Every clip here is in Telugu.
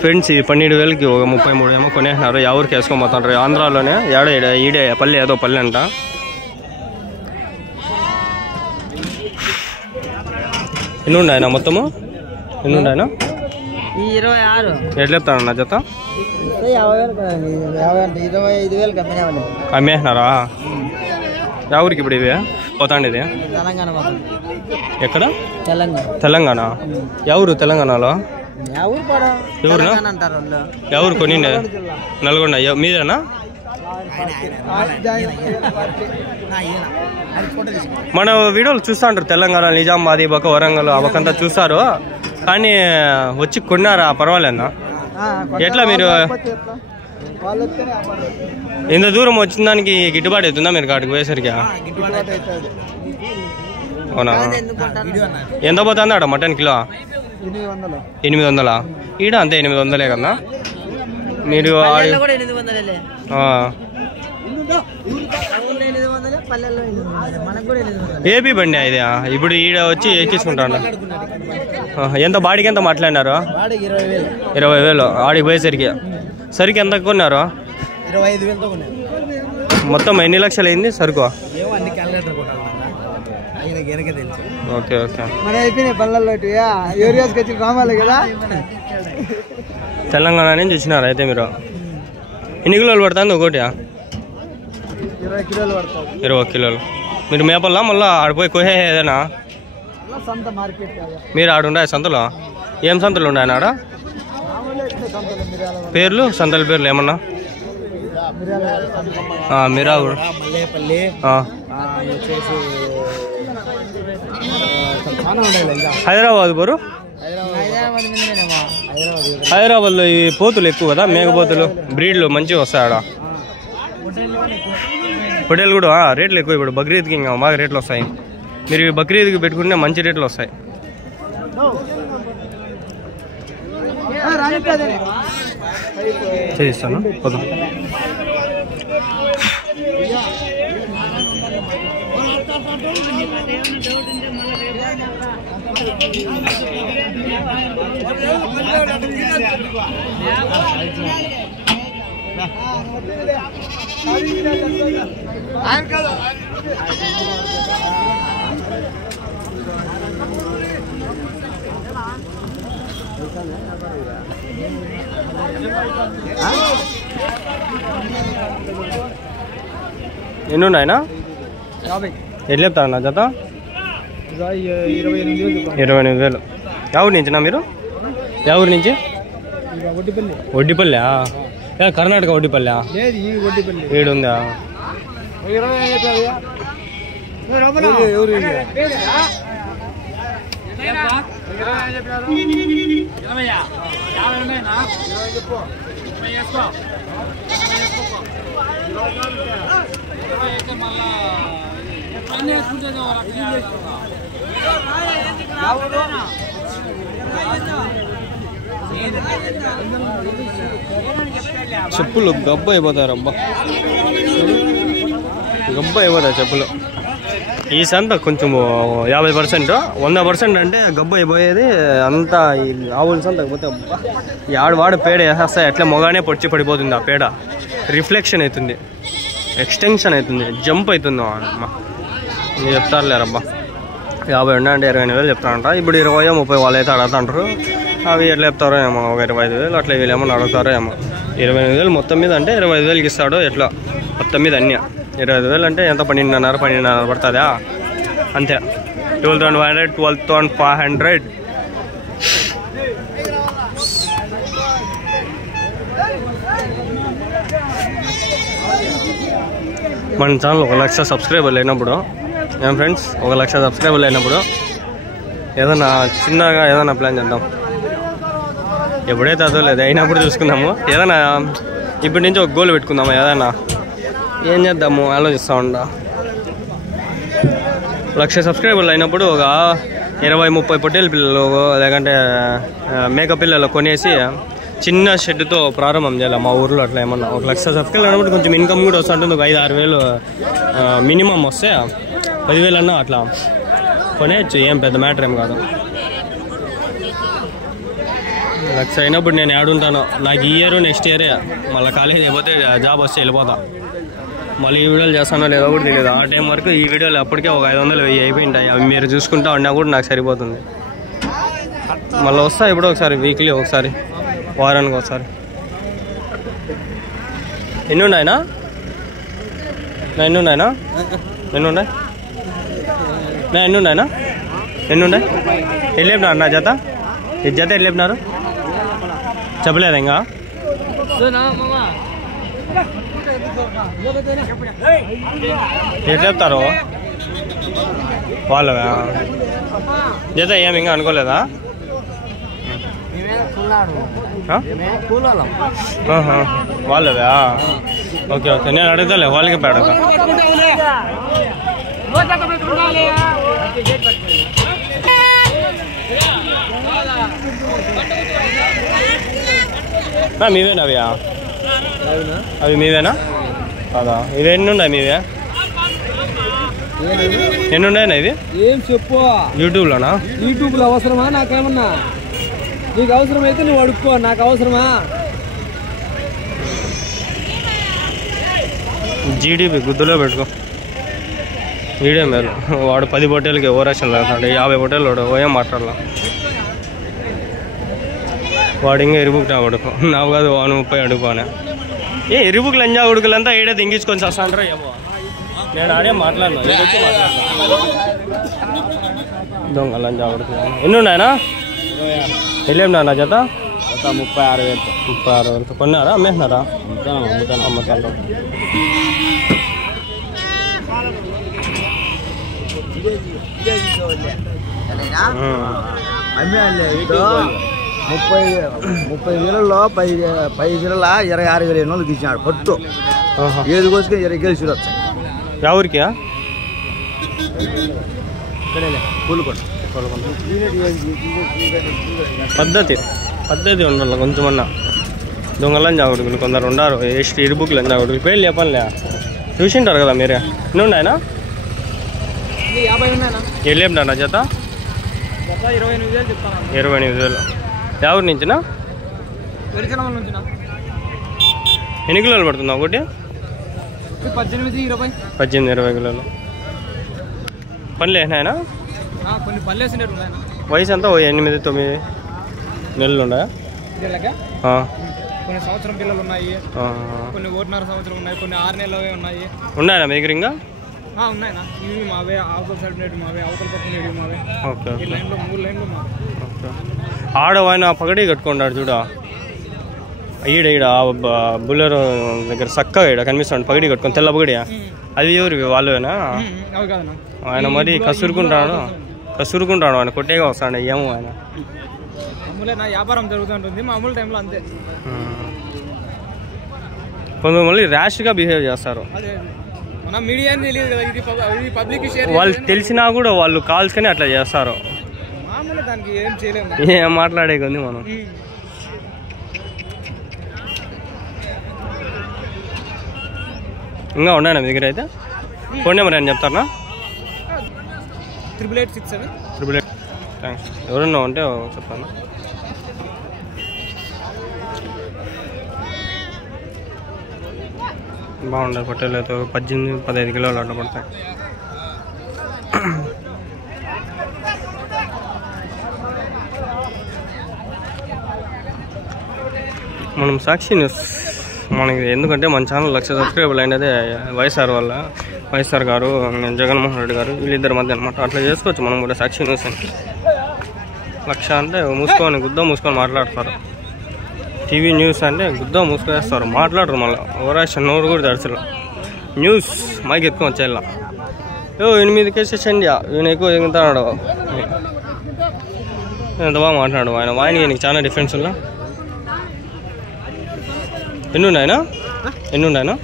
ఫ్రెండ్స్ ఈ 12,000కి ఒక 33 ఏమో కొనేసినారు. ఎవరికి వేసుకోబోతున్నారు ఆంధ్రాలోనే ఈడే పల్లె ఏదో పల్లె అంట. ఎన్ని ఉన్నాయన మొత్తము? ఎన్ని ఉన్నాయన? 26. ఎట్లా చెప్తానన్నా జత? 25,000 అమ్మేసినారా? ఎవరికి ఇప్పుడు ఇవి పోతాండేది? ఎక్కడ? తెలంగాణ. ఎవరు తెలంగాణలో? ఎవరు కొని? నల్గొండ. మీరేనా? మన వీడియోలు చూస్తూ ఉంటారు తెలంగాణ, నిజామాబాద్, పక్క వరంగల్ అవకంతా చూస్తారు. కానీ వచ్చి కొన్నారా? పర్వాలేదా? ఎట్లా మీరు ఇంత దూరం వచ్చిన దానికి గిట్టుబాటు అవుతుందా మీరు కాటికి పోయేసరికి? అవునా? ఎంత పోతుంది ఆడ మటన్ కిలో? 800. ఈడ అంతే 800 కన్నా. మీరు ఏపీ బండి ఇది. ఇప్పుడు ఈడ వచ్చి ఎక్కించుకుంటాను. ఎంత బాడీకి ఎంత మాట్లాడినారు? 20,000 ఆడికి పోయేసరికి. సరికి ఎంత కొన్నారు? 25,000. మొత్తం ఎన్ని లక్షలు అయింది సరుకు? Okay okay. తెలంగాణ నుంచి వచ్చినారు అయితే మీరు. ఎన్ని కిలోలు పడుతుంది ఒకటి? 20 కిలోలు. మీరు మేపల్లా మళ్ళీ ఆడిపోయి కోహే ఏదైనా? మీరు ఆడుండే సంతలో? ఏం సంతలు ఉన్నాయి ఆడ? పేర్లు సంతల పేర్లు ఏమన్నా? మిరావుడు, హైదరాబాద్ బరు. హైదరాబాద్లో ఈ పోతులు ఎక్కువ కదా, మేకపోతులు బ్రీడ్లు మంచిగా వస్తాయి ఆడ. పొట్టేలు కూడా రేట్లు ఎక్కువ. ఇప్పుడు బక్రీద్కి ఇంకా బాగా రేట్లు వస్తాయి. మీరు బక్రీద్కి పెట్టుకుంటే మంచి రేట్లు వస్తాయి. చేస్తాను పోదాం. ఎన్ని ఉన్నాయనా? 50. ఎట్లా చెప్తారన్నా జత? 28,000. ఎవరి నుంచినా మీరు? ఎవరి నుంచి? ఒడ్డిపల్లె. కర్ణాటక ఒడ్డిపల్లె ఏడుందా? చెప్పులు గబ్బ అయిపోతారు అబ్బా, గబ్బ అయిపోతాయి చెప్పులు. ఈ సంత కొంచెం 50%, 100% అంటే గబ్బ అయిపోయేది అంతా. ఈ ఆవుల సంత కాకపోతే అబ్బా వాడు పేడ వేసేస్తాయి. అట్లా మొగానే పొడిచి పడిపోతుంది. ఆ పేడ రిఫ్లెక్షన్ అవుతుంది, ఎక్స్టెన్షన్ అవుతుంది, జంప్ అవుతుంది. అమ్మ చెప్తారులేరబ్బా. 50 ఉన్నాయంటే 28,000 చెప్తారంట. ఇప్పుడు 20, 30 వాళ్ళు అయితే అడుగుతుంటారు. అవి ఎట్లా చెప్తారో ఏమో, ఒక 25,000 అట్లా వీళ్ళేమో అడుగుతారో ఏమో. 28,000 మొత్తం మీద అంటే 25,000కి ఇస్తాడు ఎట్లా మొత్తం మీద అన్నీ. 25,000 అంటే ఎంత? 12,500 పడుతుందా? అంతే. 12,500, 12,500. మన ఛానల్ 1,00,000 సబ్స్క్రైబర్లు అయినప్పుడు, ఏం ఫ్రెండ్స్, 1,00,000 సబ్స్క్రైబర్లు అయినప్పుడు ఏదన్నా చిన్నగా ఏదైనా ప్లాన్ చేద్దాం. ఎప్పుడైతే అదో లేదు అయినప్పుడు చూసుకుందాము. ఏదైనా ఇప్పటి నుంచి ఒక గోల్ పెట్టుకుందాము. ఏదైనా ఏం చేద్దాము ఆలోచిస్తూ ఉండా. 1,00,000 సబ్స్క్రైబర్లు అయినప్పుడు ఒక 20-30 పొట్టేలు పిల్లలు లేకంటే మేక పిల్లలు కొనేసి చిన్న షెడ్తో ప్రారంభం చేయాలి మా ఊర్లో. అట్లా ఏమన్నా 1,00,000 సబ్స్క్రైబర్లు అయినప్పుడు కొంచెం ఇన్కమ్ కూడా వస్తుంటుంది. ఒక 5-6 వేలు మినిమం వస్తే 10,000 అన్నా అట్లా కొనేయచ్చు. ఏం పెద్ద మ్యాటర్ ఏం కాదు. లక్ష అయినప్పుడు నేను ఏడుంటాను. నాకు ఈ ఇయర్ నెక్స్ట్ ఇయరే మళ్ళీ కాలేజ్ అయిపోతే జాబ్ వస్తే వెళ్ళిపోతా. మళ్ళీ ఈ వీడియోలు చేస్తానో లేదో కూడా తెలియదు. ఆ టైం వరకు ఈ వీడియోలు అప్పటికే ఒక 500 1000 అయిపోయింటాయి. అవి మీరు చూసుకుంటా ఉన్నా కూడా నాకు సరిపోతుంది. మళ్ళీ వస్తా ఇప్పుడు ఒకసారి, వీక్లీ ఒకసారి, వారానికి ఒకసారి. ఎన్ని ఉన్నాయినా? ఎన్ని ఉన్నాయినా? ఎన్ని ఉన్నాయి? ఎన్ని ఉన్నాయినా? ఎన్ని ఉన్నాయి? ఎన్ని లేపినారు నా జత? ఈ జత ఎన్ని లేపినారు చెప్పలేదు ఇంకా. ఎట్లా చెప్తారు వాళ్ళు? జత ఏమి ఇంకా అనుకోలేదా? వాళ్ళవా? ఓకే ఓకే, నేను అడుగుతాలే, వాళ్ళకి అడుగుతా. మీవేనా అవి? అవి మీవేనా కాదా? ఇవి ఎన్ని ఉన్నాయి మీవే? ఎన్ని ఉన్నాయన్నా ఇవి? ఏం చెప్పు, యూట్యూబ్లోనా? యూట్యూబ్లో అవసరమా? నాకేమన్నా నీకు అవసరమైతే నువ్వు అడుక్కో, నాకు అవసరమా? జీడిపి గుద్దులో పెట్టుకో, వీడియో మేలు. వాడు 10 పొట్టేలకి ఓవరాక్షన్ లేకుండా 50 పొట్టేలు వాడు ఏం మాట్లాడలా. వాడు ఇంకా ఎరుబుక్ నా కొడుకు, నాకు కాదు వాడు 30 అడుగుకోనే. ఎరుబుక్ లంజా కొడుకులంతా ఏడే దింగించుకొని వస్తాంటారో ఏమో. నేను ఆడే మాట్లాడను, వచ్చి మాట్లాడతాను. దొంగ లంజా కొడుకు. ఎన్ని ఉన్నాయనా? వెళ్ళేనా నా జత? 36,000. 36,000 కొన్నారా? అమ్మేస్తున్నారా? అమ్ముతాను. ముప్పై వేలలో 10 గిరల 26,000 తీసినాడు పట్టు. ఏది కోసుకొని 20 గెలిచి వచ్చాయి. ఎవరికి? పద్ధతి ఉండాలి కొంచెమన్నా. దొంగలని జాగుడుకులు కొందరు ఉండారు, ఇరుబుక్లు అని జాగుడుకులు. పేర్లు చెప్పనులే, చూసింటారు కదా మీరే. ఎన్ని ఉన్నాయనా? 50 ఉన్నాయన్నా. ఏం లేపునా నా జత? 28,000 చెప్తాను. 28,000. ఎవరి నుంచినా? ఎన్ని కిలోలు పడుతుందా ఒకటి? 18-20. 18-20 కిలోలు. పనులు వేసినాయనా? కొన్ని పనులు వేసినట్టు ఉన్నాయి. వయసు అంతా 8-9 నెలలు ఉన్నాయా? కొన్ని సంవత్సరం పిల్లలు ఉన్నాయి, కొన్ని 1.5 సంవత్సరం ఉన్నాయి, కొన్ని 6 నెలలు ఉన్నాయి. ఉన్నాయా మీ దగ్గర ఇంకా? ఉన్నాయన్నా. ఇవి మావే, అవతల సైడ్ మావే, అవతల పక్కన మావే. Okay okay. 3 లైన్లు మావే. ఆడవాయన పగడి కట్టుకున్నాడు చూడ, ఈడ బుల్లెరో దగ్గర చక్కగా ఈడ కనిపిస్తాడు పగడి కట్టుకొని, తెల్ల పగడి. అది ఎవరు వాళ్ళేనా? ఆయన మరి కసురుకుంటాడు ఆయన, కొట్టేగా వస్తాడు. ఏమో ఆయన వ్యాపారం జరుగుతుంటుంది మామూలు టైంలో అంతే. కొంతమంది ర్యాష్గా బిహేవ్ చేస్తారు. మీడియా తెలియదు కదా, ఇది పబ్లిక్ షేర్. వాళ్ళు తెలిసినా కూడా వాళ్ళు కాల్స్కనే అట్లా చేస్తారు. మామూలు దానికి ఏం చేయలేము, ఏం మాట్లాడే కొంది మనం. ఇంకా ఉన్నాయా మీ దగ్గర? అయితే ఫోన్ నెంబర్ అని చెప్తారా? 8867. 88. థ్యాంక్స్. ఎవరన్నా ఉంటే చెప్తాను. బాగుంటాయి పొట్టేలు. అయితే 18-15 కిలోలు అట్లా పడతాయి. మనం సాక్షి న్యూస్ మనకి ఎందుకంటే మన ఛానల్ 1,00,000 సబ్స్క్రైబర్లు అయినదే వైఎస్ఆర్ వల్ల. వైఎస్ఆర్ గారు, జగన్మోహన్ రెడ్డి గారు, వీళ్ళిద్దరి మధ్య అనమాట. అట్లా చేసుకోవచ్చు మనం కూడా సాక్షి న్యూస్ అని. 1,00,000 అంటే మూసుకొని మాట్లాడతారు. టీవీ న్యూస్ అంటే మూసుకొస్తారు, మాట్లాడరు. మళ్ళీ ఓవరాక్షన్ నోరు కూడా దర్శలు. న్యూస్ మైకి ఎత్తుకొని వచ్చేలా 8 కేసేసండి. ఈయన ఎక్కువ ఎగుతాడు, ఎంత బాగా మాట్లాడు ఆయన. వాయిని చాలా డిఫరెన్స్ ఉన్నా. ఎన్ని ఉన్నాయనా? 38 ఉన్నాయనా?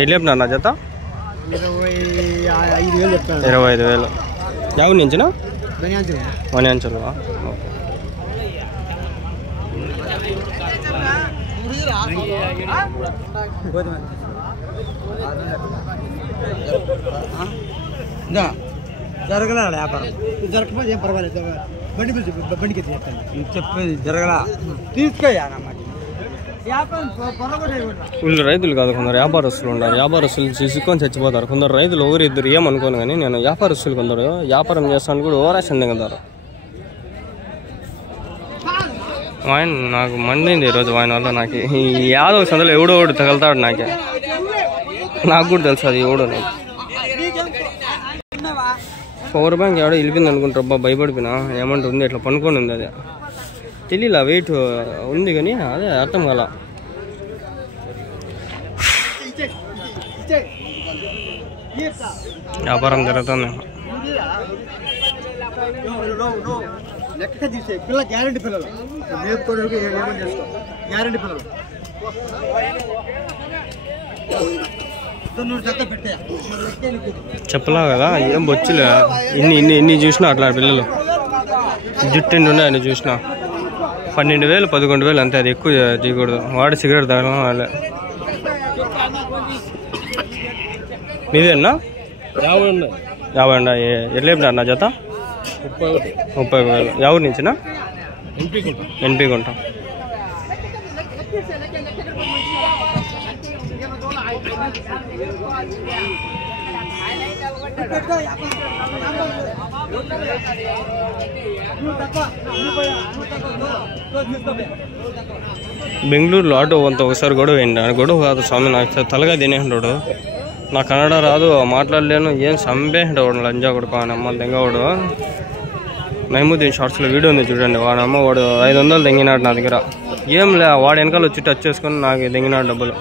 ఎట్లా చెప్పినా నా జత? 25,000 చెప్తాను. 25,000. ఎవరి నుంచినా? మణ్యాంచలు. జరగలేదు వ్యాపారం, జరగకపోతే ఏం పర్వాలేదు. చెప్పేది జరగలా తీసుకెళ్ళా వీళ్ళు రైతులు కాదు, కొందరు వ్యాపారస్తులు ఉన్నారు. వ్యాపారస్తులు చిసుకొని చచ్చిపోతారు. కొందరు రైతులు ఒకరు ఇద్దరు ఏమనుకోను, కానీ నేను వ్యాపారస్తులు కొందరు వ్యాపారం చేస్తాను కూడా ఓవరాక్షన్ దిగుతారు. ఆయన నాకు మండింది ఈరోజు ఆయన వల్ల. నాకు ఈ యాదవ్ సందులో ఎవడో ఒకటి తగులుతాడు. నాకు కూడా తెలుసు అది ఎవడో. నాకు పవర్ బ్యాంక్ ఎవడో వెళ్ళిపోయింది అనుకుంటారు. అబ్బా భయపడిపోయినా. ఏమంటుంది ఇట్లా పనుకొని ఉంది. అదే తెలియలా, వెయిట్ ఉంది కానీ అదే అర్థం కాల. వ్యాపారం జరుగుతుంది. చెప్పలా కదా ఏం బొచ్చులే. ఇన్ని చూసినా అట్లా పిల్లలు జుట్టిండి ఉండే అన్ని చూసినా. 12,000 11,000 అంతే. అది ఎక్కువ చేయకూడదు. వాడి సిగరెట్ తాగడం వాళ్ళే. మీదేనా 50 ఎట్లా చెప్పినారు నా జత? 30,000. ఎవరి నుంచినా? ఎన్పీ కొంటాం. బెంగళూరులో ఆటో అంత ఒకసారి గొడవ అయింది. గొడవ కాదు స్వామి, నాకు తలగా తినేంటాడు. నా కన్నడ రాదు, మాట్లాడలేను. ఏం చంపేంటాడు లంజా కొడుకు. వాడి అమ్మ దెంగవాడు. నైముద్దీన్ షార్ట్స్లో వీడియో ఉంది చూడండి. వాడి అమ్మ వాడు 500 దెంగినాడు నా దగ్గర. ఏం లే, వాడు వెనకాల వచ్చి టచ్ చేసుకొని నాకు దెంగినాడు డబ్బులు.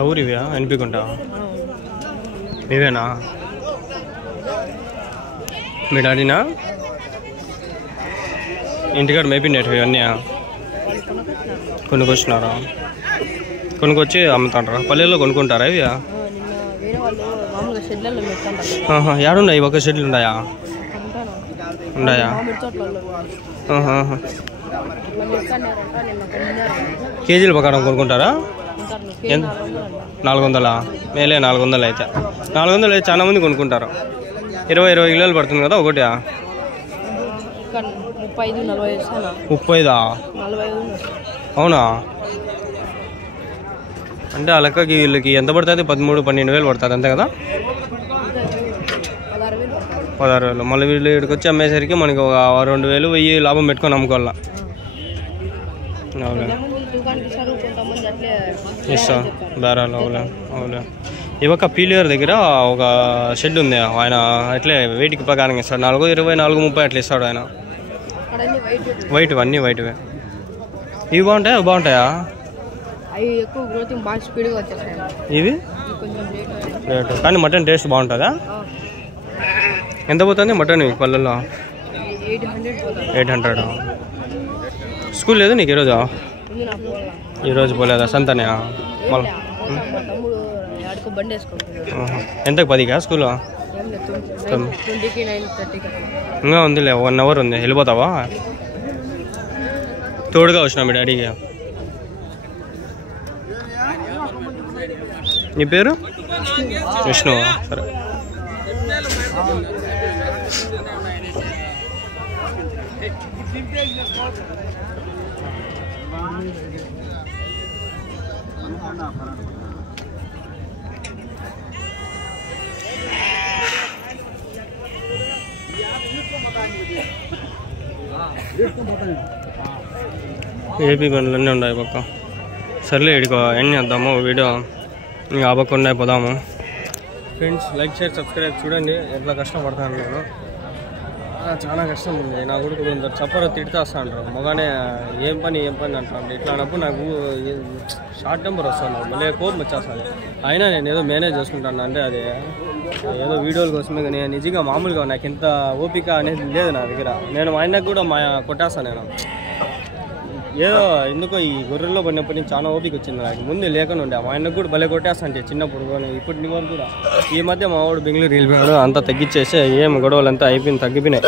ఎవరివ్యా అనిపించుకుంటా? ఇవేనా మీ డాడీనా? ఇంటికాడ మేపిండేటివి అన్నీ కొనుక్కొచ్చినారా? కొనుక్కొచ్చి అమ్ముతాంటారా? పల్లెల్లో కొనుక్కుంటారా ఇవి? ఏడున్నాయి? ఒక షెడ్లు ఉన్నాయా? ఉన్నాయా? కేజీల ప్రకారం కొనుక్కుంటారా? 400? మేలే 400 అయితే. 400 అయితే చాలా మంది కొనుక్కుంటారు. 20 కిలోలు పడుతుంది కదా ఒకటి? 35? అవునా? అంటే ఆ లెక్కకి వీళ్ళకి ఎంత పడుతుంది? 13-12 పడుతుంది అంతే కదా? 16,000. మళ్ళీ వీళ్ళు ఇక్కడికి వచ్చి అమ్మేసరికి మనకి ఒక 2,000 1000 లాభం పెట్టుకొని అమ్ముకోవాలా. అవులే ఇస్తా బేరాలు. అవులే అవులే. ఇవొక పీలియర్ దగ్గర ఒక షెడ్ ఉంది. ఆయన అట్లే వెయిట్కి ప్రకారం ఇస్తాడు. 420, 430 అట్లా ఇస్తాడు ఆయన. వైట్, అన్నీ వైట్వే. ఇవి బాగుంటాయా? అవి బాగుంటాయా? ఇవి రేటు కానీ మటన్ టేస్ట్ బాగుంటుందా? ఎంత పోతుంది మటన్ పల్లెల్లో? 800. స్కూల్ లేదు నీకు ఈరోజు? ఈరోజు పోలేదా? సంతనే మళ్ళీ ఎంతకు 10కా స్కూల్? ఇంకా ఉందిలే, 1 అవర్ ఉంది. వెళ్ళిపోతావా? తోడుగా వచ్చినా మీ డాడీకి. నీ పేరు? విష్ణు. సరే. ఏపీ బండ్లన్నీ ఉన్నాయి పక్క. సర్లే ఇడికో ఏం చేద్దాము వీడియో ఇంకా ఆపకుండా పోదాము. Friends like share subscribe. చూడండి ఎట్లా కష్టపడతాను నేను. చాలా కష్టం ఉంది. నా కొడుకు కొందరు చెప్పరు తిడుతా అంటారు మొగానే ఏం పని అంటారు. ఇట్లా అన్నప్పుడు నాకు షార్ట్ టెంపర్ వస్తాను, మళ్ళీ కోపం వచ్చేస్తాను. అయినా నేను ఏదో మేనేజ్ చేసుకుంటాను. అంటే అది ఏదో వీడియోల కోసమే, నేను నిజంగా మామూలుగా నాకు ఇంత ఓపిక అనేది లేదు నా దగ్గర. నేను మా ఆయనకు కూడా కొట్టేస్తాను. నేను ఏదో ఎందుకో ఈ గొర్రెల్లో పడినప్పటి నుంచి చాలా ఓపిక వచ్చింది నాకు. ముందు లేకుండా ఉండే మా ఆయనకు కూడా భలే కొట్టేస్తా అంటే చిన్నప్పుడు ఇప్పటి వరకు కూడా. ఈ మధ్య మా వాడు బెంగళూరు వెళ్ళిపోయాడు, అంతా తగ్గించేసి ఏం గొడవలు అంతా అయిపోయింది, తగ్గిపోయినాయి.